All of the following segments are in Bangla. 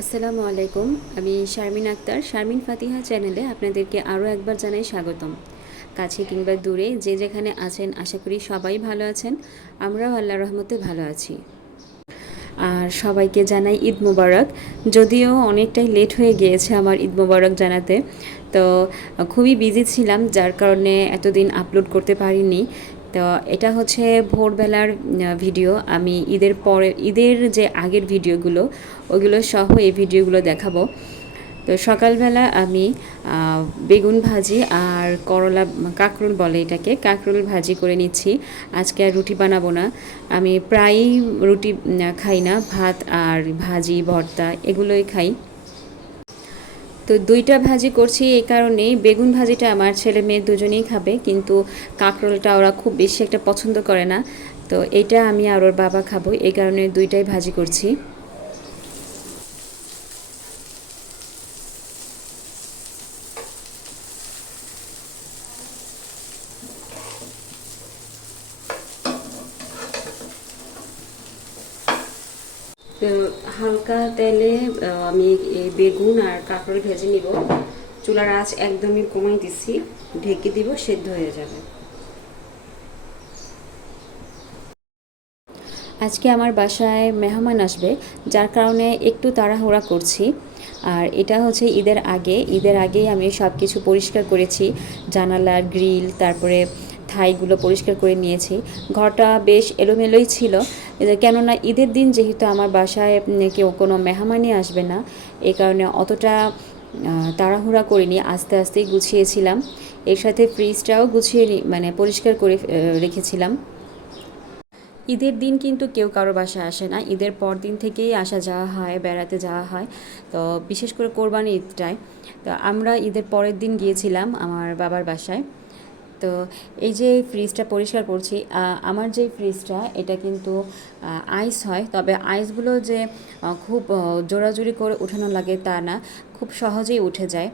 আসসালামু আলাইকুম। আমি শারমিন আক্তার, শারমিন ফাতিহা চ্যানেলে আপনাদেরকে আরও একবার জানাই স্বাগতম। কাছে কিংবা দূরে যে যেখানে আছেন আশা করি সবাই ভালো আছেন। আমরাও আল্লাহর রহমতে ভালো আছি। আর সবাইকে জানাই ঈদ মোবারক। যদিও অনেকটাই লেট হয়ে গিয়েছে আমার ঈদ মোবারক জানাতে, তো খুবই বিজি ছিলাম যার কারণে এতদিন আপলোড করতে পারিনি। তো এটা হচ্ছে ভোরবেলার ভিডিও। আমি ঈদের যে আগের ভিডিওগুলো ওগুলো সহ এই ভিডিওগুলো দেখাবো। তো সকালবেলা আমি বেগুন ভাজি আর করলা কাঁকরোল বলে এটাকে, কাঁকরোল ভাজি করে নিচ্ছি। আজকে আর রুটি বানাবো না। আমি প্রায়ই রুটি খাই না, ভাত আর ভাজি ভর্তা এগুলোই খাই। তো দুইটা ভাজি করছি এই কারণেই, বেগুন ভাজিটা আমার ছেলে মেয়ে দুজনেই খাবে, কিন্তু কাঁকরোলটা ওরা খুব বেশি একটা পছন্দ করে না। তো এটা আমি আর ওর বাবা খাবো, এই কারণে দুইটাই ভাজি করছি। তো হালকা তেলে আমি এই বেগুন আর কাঁকরোল ভেজে নিব। চুলার আঁচ একদমই কমাই দিচ্ছি, ঢেকে দিব, সেদ্ধ হয়ে যাবে। আজকে আমার বাসায় মেহমান আসবে, যার কারণে একটু তাড়াহুড়া করছি। আর এটা হচ্ছে ঈদের আগেই আমি সব কিছু পরিষ্কার করেছি, জানালা গ্রিল তারপরে থাইগুলো পরিষ্কার করে নিয়েছি। ঘরটা বেশ এলোমেলোই ছিল, কেননা ঈদের দিন যেহেতু আমার বাসায় কেউ কোনো মেহমানই আসবে না, এই কারণে অতটা তাড়াহুড়া করিনি, আস্তে আস্তেই গুছিয়েছিলাম। এর সাথে ফ্রিজটাও গুছিয়ে মানে পরিষ্কার করে রেখেছিলাম। ঈদের দিন কিন্তু কেউ কারো বাসায় আসে না, ঈদের পর দিন থেকেই আসা যাওয়া হয়, বেড়াতে যাওয়া হয়। তো বিশেষ করে কোরবানি ঈদটায় তো আমরা ঈদের পরের দিন গিয়েছিলাম আমার বাবার বাসায়। তো এই যে ফ্রিজটা পরিষ্কার করছি, আমার যে ফ্রিজটা এটা কিন্তু আইস হয়, তবে আইসগুলো যে খুব জোরাজুরি করে উঠানো লাগে তা না, খুব সহজেই উঠে যায়।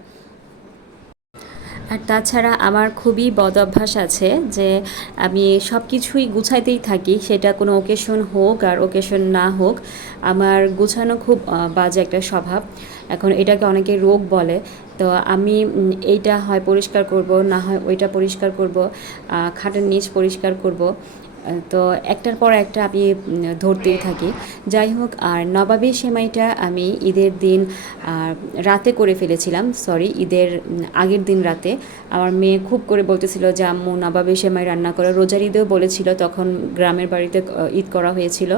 আর তাছাড়া আমার খুবই বদ অভ্যাস আছে যে আমি সব কিছুই গুছাইতেই থাকি, সেটা কোনো ওকেশন হোক আর ওকেশন না হোক। আমার গুছানো খুব বাজে একটা স্বভাব। এখন এটাকে অনেকে রোগ বলে। তো আমি এইটা হয় পরিষ্কার করব, না হয় ওইটা পরিষ্কার করব, খাটের নিচ পরিষ্কার করব। তো একটার পর একটা আমি ধরতেই থাকি। যাই হোক, আর নবাবী সেমাইটা আমি ঈদের দিন রাতে করে ফেলেছিলাম, সরি ঈদের আগের দিন রাতে। আমার মেয়ে খুব করে বলতেছিল যে আম্মু নবাবী সেমাই রান্না করো, রোজার ঈদেও বলেছিল, তখন গ্রামের বাড়িতে ঈদ করা হয়েছিল,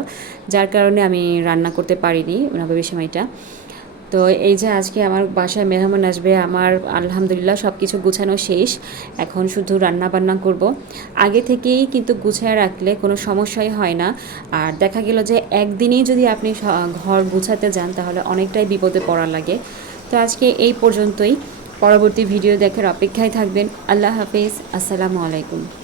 যার কারণে আমি রান্না করতে পারিনি নবাবী সেমাইটা। তো এই যে আজকে আমার বাসায় মেহমান আসবে, আমার আলহামদুলিল্লাহ সব কিছু গুছানো শেষ। এখন শুধু রান্না বান্না করব। আগে থেকেই কিন্তু গুছিয়ে রাখলে কোনো সমস্যাই হয় না। আর দেখা গেল যে একদিনেই যদি আপনি ঘর গুছাতে যান তাহলে অনেকটাই বিপদে পড়া লাগে। তো আজকে এই পর্যন্তই। পরবর্তী ভিডিও দেখার অপেক্ষায় থাকবেন। আল্লাহ হাফেজ, আসসালামু আলাইকুম।